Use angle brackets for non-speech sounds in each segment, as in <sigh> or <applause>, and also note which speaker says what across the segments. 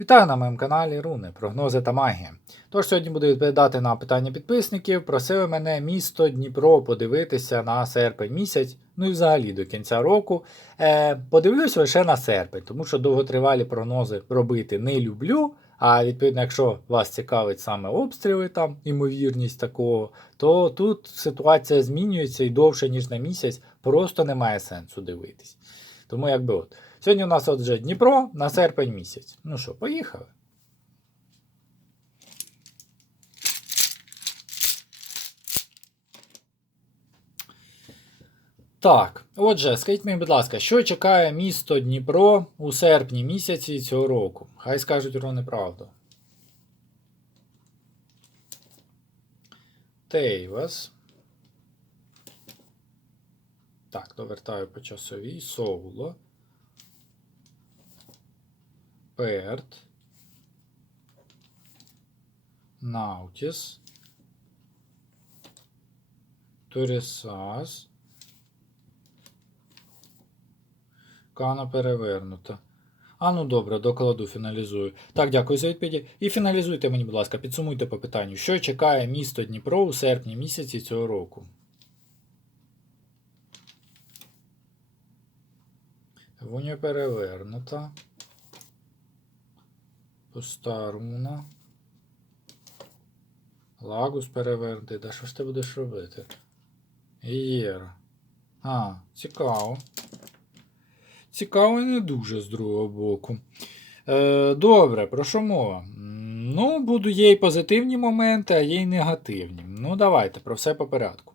Speaker 1: Вітаю на моєму каналі Руни, прогнози та магія. Тож сьогодні буду відповідати на питання підписників. Просили мене місто Дніпро подивитися на серпень місяць, ну і взагалі до кінця року. Е, подивлюсь лише на серпень, тому що довготривалі прогнози робити не люблю. А відповідно, якщо вас цікавить саме обстріли, там імовірність такого, то тут ситуація змінюється і довше, ніж на місяць, просто немає сенсу дивитись. Тому якби от. Сьогодні у нас отже Дніпро на серпень місяць. Ну що, поїхали. Так, отже, скажіть мені, будь ласка, що чекає місто Дніпро у серпні місяці цього року? Хай скажуть про неправду. Тейвас. Так, довертаю по часовій. Соуло. Перт. Наутіс. Турісас. Кана перевернута. А ну добре, докладу, фіналізую. Так, дякую за відповіді. І фіналізуйте мені, будь ласка, підсумуйте по питанню, що чекає місто Дніпро у серпні місяці цього року. Вуня перевернута. Пуста руна. Лагус перевернутий. Да що ж ти будеш робити? Єра. А, цікаво. Цікаво і не дуже з другого боку. Е, добре, про що мова? Ну, буду є і позитивні моменти, а є і негативні. Ну, давайте, про все по порядку.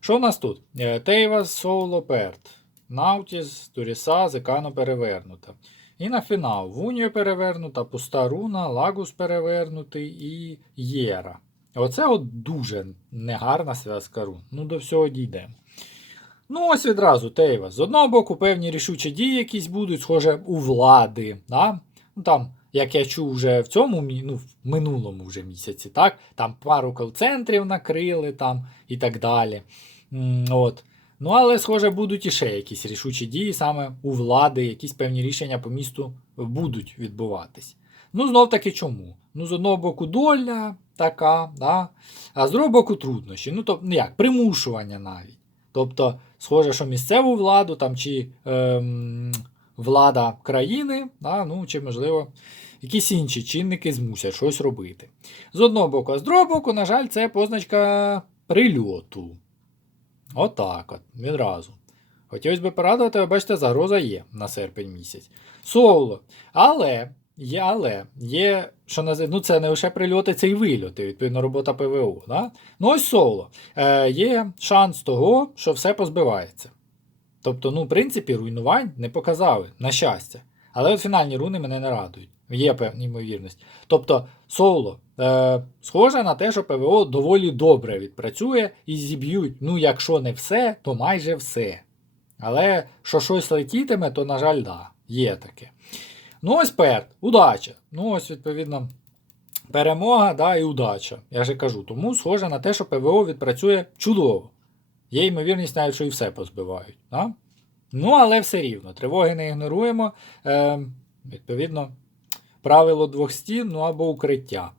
Speaker 1: Що у нас тут? Е, Тейвас, Соуло, Наутіс, Туріса, Зекано перевернута. І на фінал Вуньо перевернута, пуста руна, Лагус перевернутий і Єра. Оце от дуже негарна зв'язка рун. Ну, до всього дійдемо. Ну, ось відразу Тейва. З одного боку, певні рішучі дії якісь будуть, схоже, у влади. Да? Ну, там, як я чув вже в цьому ну, в минулому вже місяці, так? Там пару кол-центрів накрили там, і так далі. От. Ну, але, схоже, будуть іще якісь рішучі дії саме у влади, якісь певні рішення по місту будуть відбуватись. Ну, знов таки чому? Ну, з одного боку, доля така, да? а з другого боку, труднощі. Ну, тобто, ну як, примушування навіть. Тобто, схоже, що місцеву владу там, чи ем, влада країни, да, ну, чи, можливо, якісь інші чинники змусять щось робити. З одного боку, а з другого боку, на жаль, це позначка прильоту. Отак от, відразу. Хотілося б порадувати, ви бачите, загроза є на серпень місяць. Соло. Але, є, але, є, що називається, ну це не лише прильоти, це і вильоти, відповідно, робота ПВО. Да? Ну ось соло. Е, є шанс того, що все позбивається. Тобто, ну, в принципі, руйнувань не показали, на щастя. Але от фінальні руни мене не радують. Є певна ймовірність. Тобто, соло е, схоже на те, що ПВО доволі добре відпрацює і зіб'ють, ну, якщо не все, то майже все. Але що щось летітиме, то, на жаль, да, є таке. Ну, ось перт, удача. Ну, ось, відповідно, перемога да, і удача. Я же кажу. Тому схоже на те, що ПВО відпрацює чудово. Є ймовірність навіть, що і все позбивають. Да? Ну, але все рівно. Тривоги не ігноруємо. Е, відповідно, правило двох стін, ну або укриття.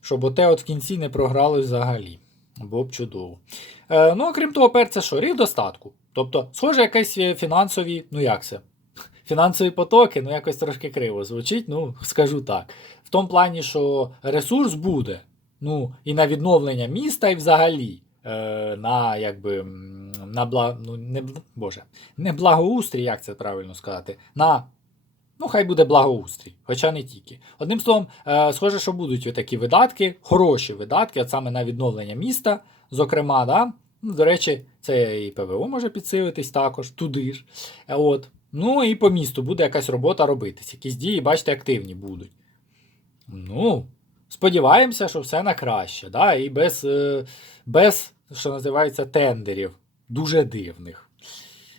Speaker 1: Щоб оте от в кінці не програли взагалі. Було б чудово. Е, ну, окрім того, перце що, рів достатку. Тобто, схоже, якісь фінансові, ну як це? <laughs> Фінансові потоки, ну якось трошки криво звучить, ну скажу так. В тому плані, що ресурс буде. Ну, і на відновлення міста, і взагалі. Е, на якби на бла, ну, не, боже, не благоустрій, як це правильно сказати, на Ну, хай буде благоустрій, хоча не тільки. Одним словом, е, схоже, що будуть такі видатки, хороші видатки, от саме на відновлення міста, зокрема, да? ну, до речі, це і ПВО може підсилитись також, туди ж. Е, От. Ну і по місту буде якась робота робитись. Якісь дії, бачите, активні будуть. Ну, сподіваємося, що все на краще, да? і без, е, без, що називається, тендерів, дуже дивних.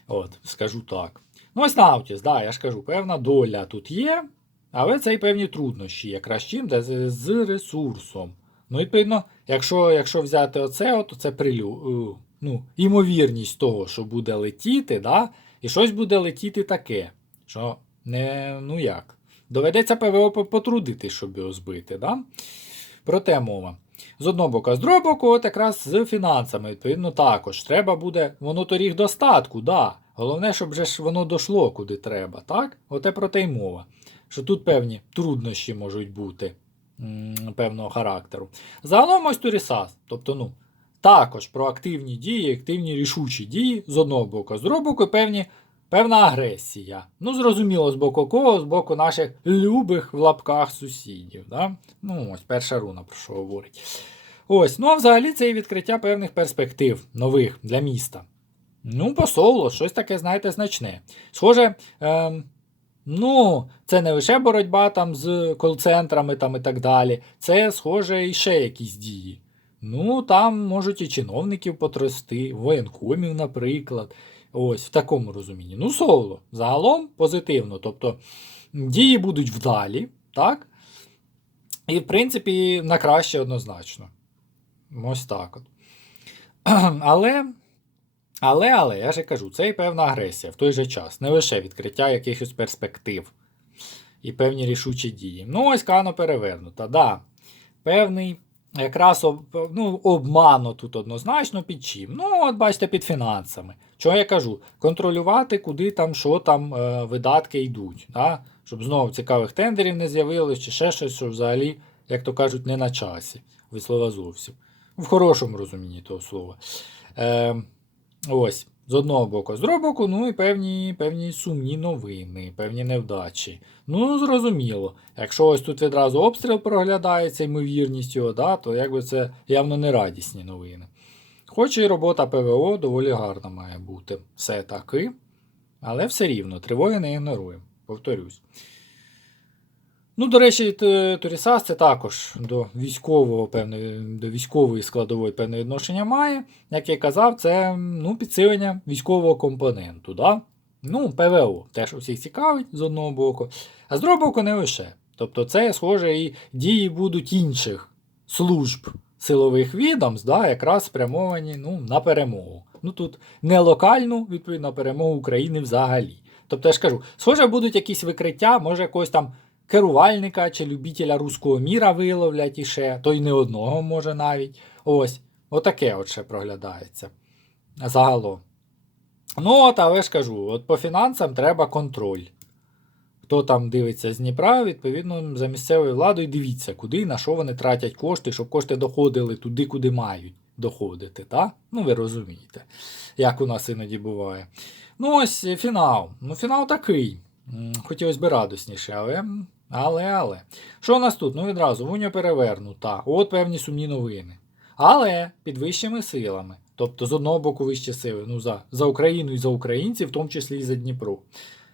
Speaker 1: От, скажу так. Ну, ось Наутіс, да, я ж кажу, певна доля тут є, але це і певні труднощі, якраз чим де з, ресурсом. Ну, відповідно, якщо, якщо взяти оце, то це прилю, е, ну, імовірність того, що буде летіти, да, і щось буде летіти таке, що не, ну як, Доведеться ПВО потрудити, щоб його збити. Да? Про те мова. З одного боку, а з другого боку, от якраз з фінансами, відповідно, також. Треба буде, воно то ріг достатку, да. Головне, щоб же ж воно дошло куди треба, так? Оте про те й мова. Що тут певні труднощі можуть бути певного характеру. Загалом ось Турісас. Тобто, ну, також про активні дії, активні рішучі дії з одного боку, з другого боку, певні, певна агресія. Ну, зрозуміло, з боку кого, з боку наших любих в лапках сусідів. Да? Ну, ось перша руна про що говорить. Ось, ну а взагалі це і відкриття певних перспектив нових для міста. Ну, по соло, щось таке, знаєте, значне. Схоже, ем, ну, це не лише боротьба там з кол-центрами там і так далі. Це, схоже, і ще якісь дії. Ну, там можуть і чиновників потрясти, воєнкомів, наприклад. Ось в такому розумінні. Ну, соло. Загалом позитивно. Тобто дії будуть вдалі, так? І, в принципі, на краще однозначно. Ось так от. <clears throat> Але, але, але, я же кажу, це і певна агресія в той же час. Не лише відкриття якихось перспектив і певні рішучі дії. Ну, ось Кано перевернута. Да. Певний якраз об, ну, обману тут однозначно під чим. Ну, от бачите, під фінансами. Чого я кажу? Контролювати, куди там, що там е, видатки йдуть. Да? Щоб знову цікавих тендерів не з'явилось, чи ще щось, що взагалі, як то кажуть, не на часі. Від слова зовсім. В хорошому розумінні того слова. Е, ось, з одного боку, з другого боку, ну і певні, певні сумні новини, певні невдачі. Ну, зрозуміло. Якщо ось тут відразу обстріл проглядається, ймовірність його, да, то якби це явно не радісні новини. Хоч і робота ПВО доволі гарна має бути. Все таки. Але все рівно, тривоги не ігноруємо. Повторюсь. Ну, до речі, Т- Турісас це також до військового, певне, до військової складової певне відношення має. Як я казав, це ну, підсилення військового компоненту. Да? Ну, ПВО теж усіх цікавить з одного боку, а з другого боку не лише. Тобто, це, схоже, і дії будуть інших служб силових відомств, да, якраз спрямовані ну, на перемогу. Ну тут не локальну, відповідно, перемогу України взагалі. Тобто, я ж кажу, схоже, будуть якісь викриття, може якогось там керувальника чи любителя руського міра виловлять іще, то й не одного може навіть. Ось, отаке от ще проглядається. Загалом. Ну, от, але ж кажу, от по фінансам треба контроль. Хто там дивиться з Дніпра, відповідно, за місцевою владою дивіться, куди і на що вони тратять кошти, щоб кошти доходили туди, куди мають доходити. Та? Ну, ви розумієте, як у нас іноді буває. Ну, ось фінал. Ну, фінал такий. Хотілося б радісніше, але. Але, але. Що у нас тут? Ну, відразу, Вуня перевернута. От певні сумні новини. Але під вищими силами. Тобто, з одного боку, вищі сили, ну, за, за Україну і за українців, в тому числі і за Дніпро.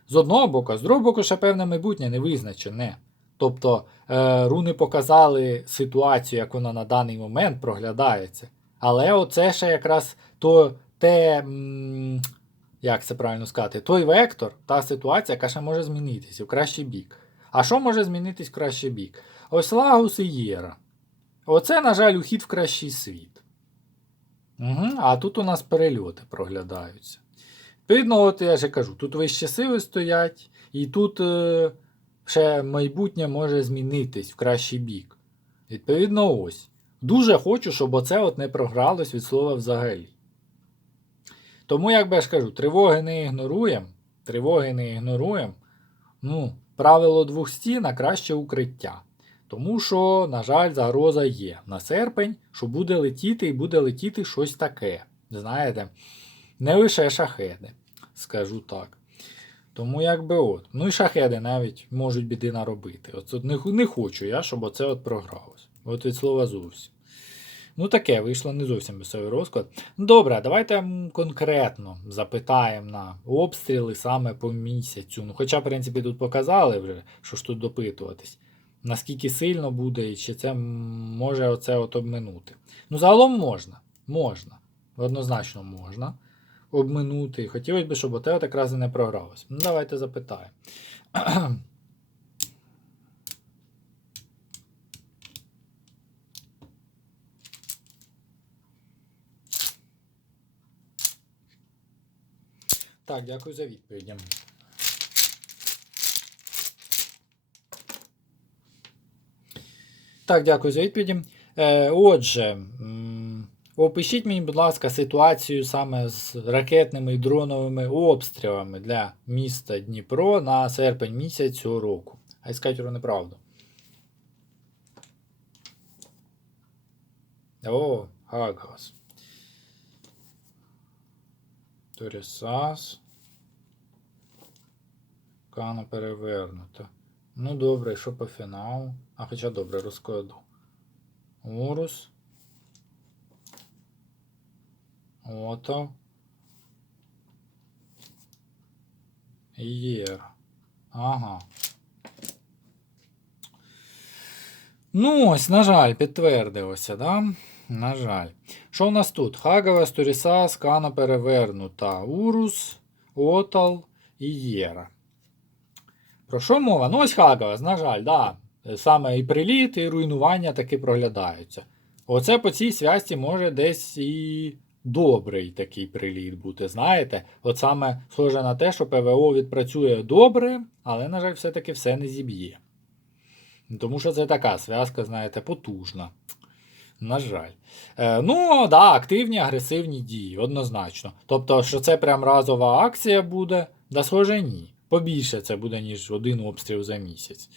Speaker 1: З одного боку, з другого боку, ще певне майбутнє не визначене. Тобто, е, руни показали ситуацію, як вона на даний момент проглядається. Але оце ще якраз то те, як це правильно сказати, той вектор, та ситуація, яка ще може змінитися в кращий бік. А що може змінитись в кращий бік? Ось Лагус і Єра. Оце, на жаль, ухід в кращий світ. Угу. А тут у нас перельоти проглядаються. Відповідно, от я ж кажу, тут вищі сили стоять, і тут е, ще майбутнє може змінитись в кращий бік. Відповідно, ось. Дуже хочу, щоб оце от не програлось від слова взагалі. Тому, як би я ж кажу, тривоги не ігноруємо. Тривоги не ігноруємо. Ну, правило двох стін, а краще укриття. Тому що, на жаль, загроза є на серпень, що буде летіти і буде летіти щось таке. Знаєте, не лише шахеди, скажу так. Тому якби от. Ну і шахеди навіть можуть біди наробити. От, от не, не хочу я, щоб оце от програлось. От від слова зовсім. Ну, таке вийшло не зовсім веселий розклад. Ну, Добре, давайте конкретно запитаємо на обстріли саме по місяцю. Ну, хоча, в принципі, тут показали вже, що ж тут допитуватись. Наскільки сильно буде, і чи це може оце от обминути. Ну, загалом можна. Можна. Однозначно можна обминути. Хотілося б, щоб оте от якраз і не програлось. Ну, давайте запитаємо. Так, дякую за відповіді. Так, дякую за відповіді. Е, отже, опишіть мені, будь ласка, ситуацію саме з ракетними і дроновими обстрілами для міста Дніпро на серпень місяць цього року. А скажіть неправду. О, Гагас. Торісас. Кана перевернута. Ну добре, що по фіналу? А хоча добре, розкладу. Урус. Ото. Єр. Ага. Ну, ось, на жаль, підтвердилося, да? На жаль. Що у нас тут? Хагава, Сторіса, Скана перевернута. Урус, Отал і Єра. Про що мова? Ну, ось Хагавас, на жаль, да. Саме і приліт, і руйнування таки проглядаються. Оце по цій связці може десь і добрий такий приліт бути. Знаєте, от саме схоже на те, що ПВО відпрацює добре, але, на жаль, все-таки все не зіб'є. Тому що це така зв'язка, знаєте, потужна. На жаль. Е, ну, да, активні агресивні дії, однозначно. Тобто, що це прям разова акція буде, да схоже, ні. Побільше це буде, ніж один обстріл за місяць.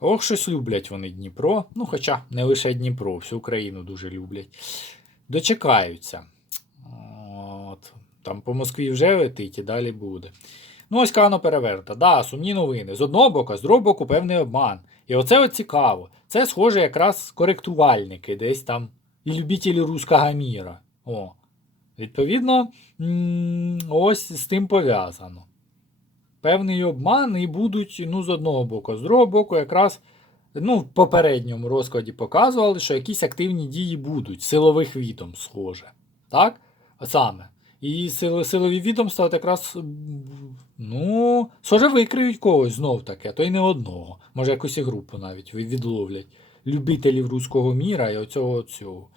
Speaker 1: Ох, щось люблять вони Дніпро. Ну, хоча не лише Дніпро, всю Україну дуже люблять. Дочекаються. От. Там по Москві вже летить і далі буде. Ну, ось Кано переверта. Да, сумні новини. З одного боку, з другого боку, певний обман. І оце от цікаво. Це схоже якраз коректувальники, десь там і любителі руського міра. О. Відповідно, ось з тим пов'язано. Певний обман і будуть, ну, з одного боку, з другого боку, якраз ну, в попередньому розкладі показували, що якісь активні дії будуть, силових відом, схоже. Так? Саме. І силові відомства якраз, ну, схоже, викриють когось знов таки, а то й не одного. Може, якусь і групу навіть відловлять. Любителів руського міра і оцього цього.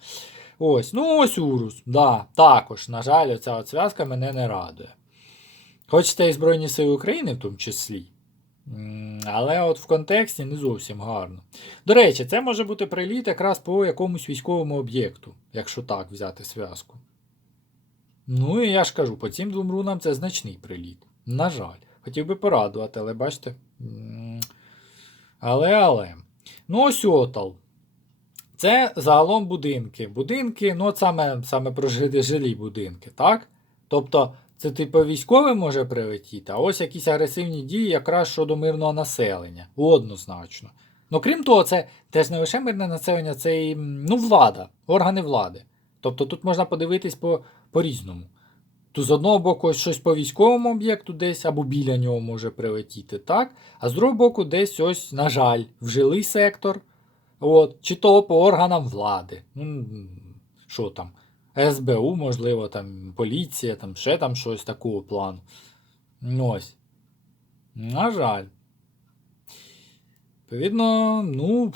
Speaker 1: Ось, ну ось Урус. Да, також, на жаль, оця от зв'язка мене не радує. Хоч це і Збройні Сили України в тому числі. Але от в контексті не зовсім гарно. До речі, це може бути приліт якраз по якомусь військовому об'єкту, якщо так взяти зв'язку. Ну і я ж кажу, по цим двом рунам це значний приліт. На жаль. Хотів би порадувати, але бачите. Але, але. Ну, ось Отал. Це загалом будинки. Будинки, ну, от саме, саме про жилі будинки, так? Тобто, це типу військовий може прилетіти, а ось якісь агресивні дії якраз щодо мирного населення. Однозначно. Ну, крім того, це теж не лише мирне населення, це і ну, влада, органи влади. Тобто тут можна подивитись по, по-різному. Тут з одного боку щось по військовому об'єкту десь або біля нього може прилетіти, так? А з другого боку, десь ось, на жаль, в жилий сектор, от, чи то по органам влади. Що там? СБУ, можливо, там поліція, там ще там щось такого плану. Ну, Ось. На жаль. Відповідно, ну,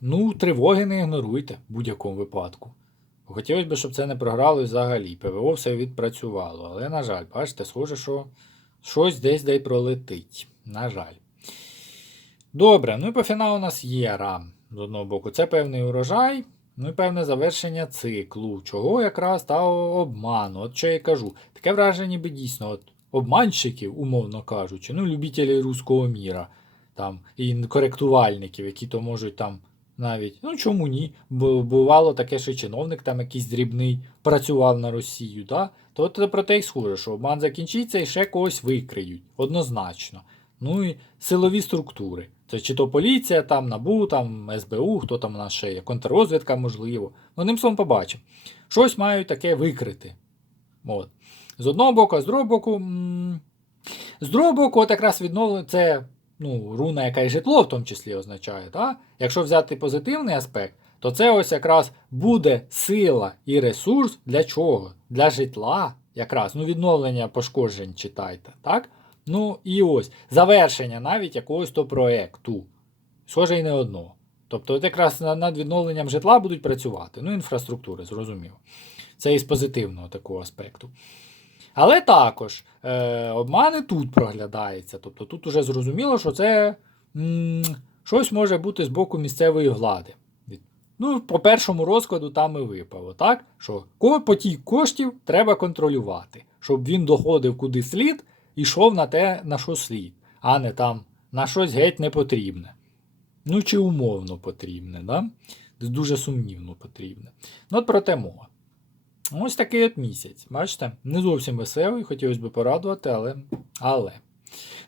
Speaker 1: ну, тривоги не ігноруйте в будь-якому випадку. Хотілося б, щоб це не програло взагалі. ПВО все відпрацювало. Але, на жаль, бачите, схоже, що щось десь дай пролетить. На жаль. Добре, ну і по фіналу у нас є рам. З одного боку, це певний урожай, ну і певне завершення циклу, чого якраз та обману. От що я кажу. Таке враження, ніби дійсно, от обманщиків, умовно кажучи, ну, любителі руського міра, там, і коректувальників, які то можуть там навіть, ну чому ні? Бувало таке, що чиновник там якийсь дрібний працював на Росію, да? то от про те й схоже, що обман закінчиться і ще когось викриють, однозначно. Ну і силові структури. Це чи то поліція, там, НАБУ, там, СБУ, хто там у нас ще є, контррозвідка, можливо. Ну, ним словом побачимо. Щось мають таке викрити. От. З одного боку, а з другого боку. м, З другого боку, от якраз відновлення це ну, руна, яка і житло в тому числі означає. Так? Якщо взяти позитивний аспект, то це ось якраз буде сила і ресурс для чого? Для житла, якраз, ну, відновлення пошкоджень читайте. так? Ну і ось завершення навіть якогось то проекту. Схоже і не одного. Тобто, якраз над відновленням житла будуть працювати. Ну, інфраструктури, зрозуміло. Це із позитивного такого аспекту. Але також е, обмани тут проглядаються. Тобто тут уже зрозуміло, що це м, щось може бути з боку місцевої влади. Ну, по першому розкладу там і випало, так? Що потік коштів треба контролювати, щоб він доходив куди слід і йшов на те, на що слід, а не там на щось геть не потрібне. Ну, чи умовно потрібне, да? дуже сумнівно потрібне. Ну, от про те мова. Ось такий от місяць. Бачите? Не зовсім веселий, хотілося б порадувати, але. але.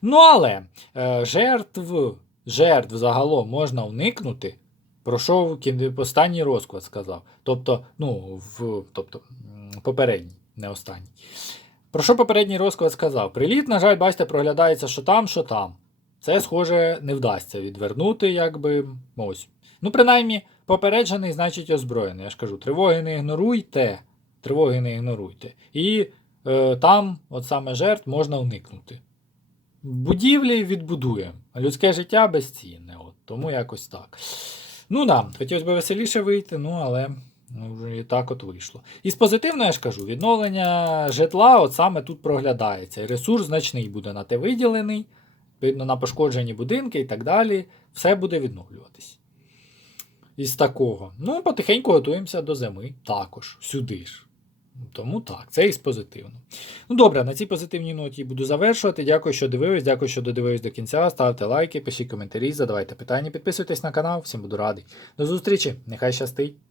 Speaker 1: Ну, але е, жертв, жертв загалом можна уникнути. Про що в останній розклад сказав. Тобто, ну, в, тобто, попередній, не останній. Про що попередній розклад сказав? Приліт, на жаль, бачите, проглядається, що там, що там. Це, схоже, не вдасться відвернути, якби ось. Ну, принаймні, попереджений, значить озброєний. Я ж кажу, тривоги не ігноруйте. Тривоги не ігноруйте. І е, там, от саме жертв, можна уникнути. Будівлі відбудуємо. Людське життя безцінне. От, тому якось так. Ну да, хотілося б веселіше вийти, ну але ну, і так от вийшло. І з позитивного я ж кажу, відновлення житла от саме тут проглядається. Ресурс значний буде на те виділений, видно на пошкоджені будинки і так далі. Все буде відновлюватись. Із такого. Ну, потихеньку готуємося до зими також, сюди ж. Тому так, це із позитивно. Ну добре, на цій позитивній ноті буду завершувати. Дякую, що дивились, дякую, що додивились до кінця. Ставте лайки, пишіть коментарі, задавайте питання, підписуйтесь на канал, всім буду радий. До зустрічі, нехай щастить!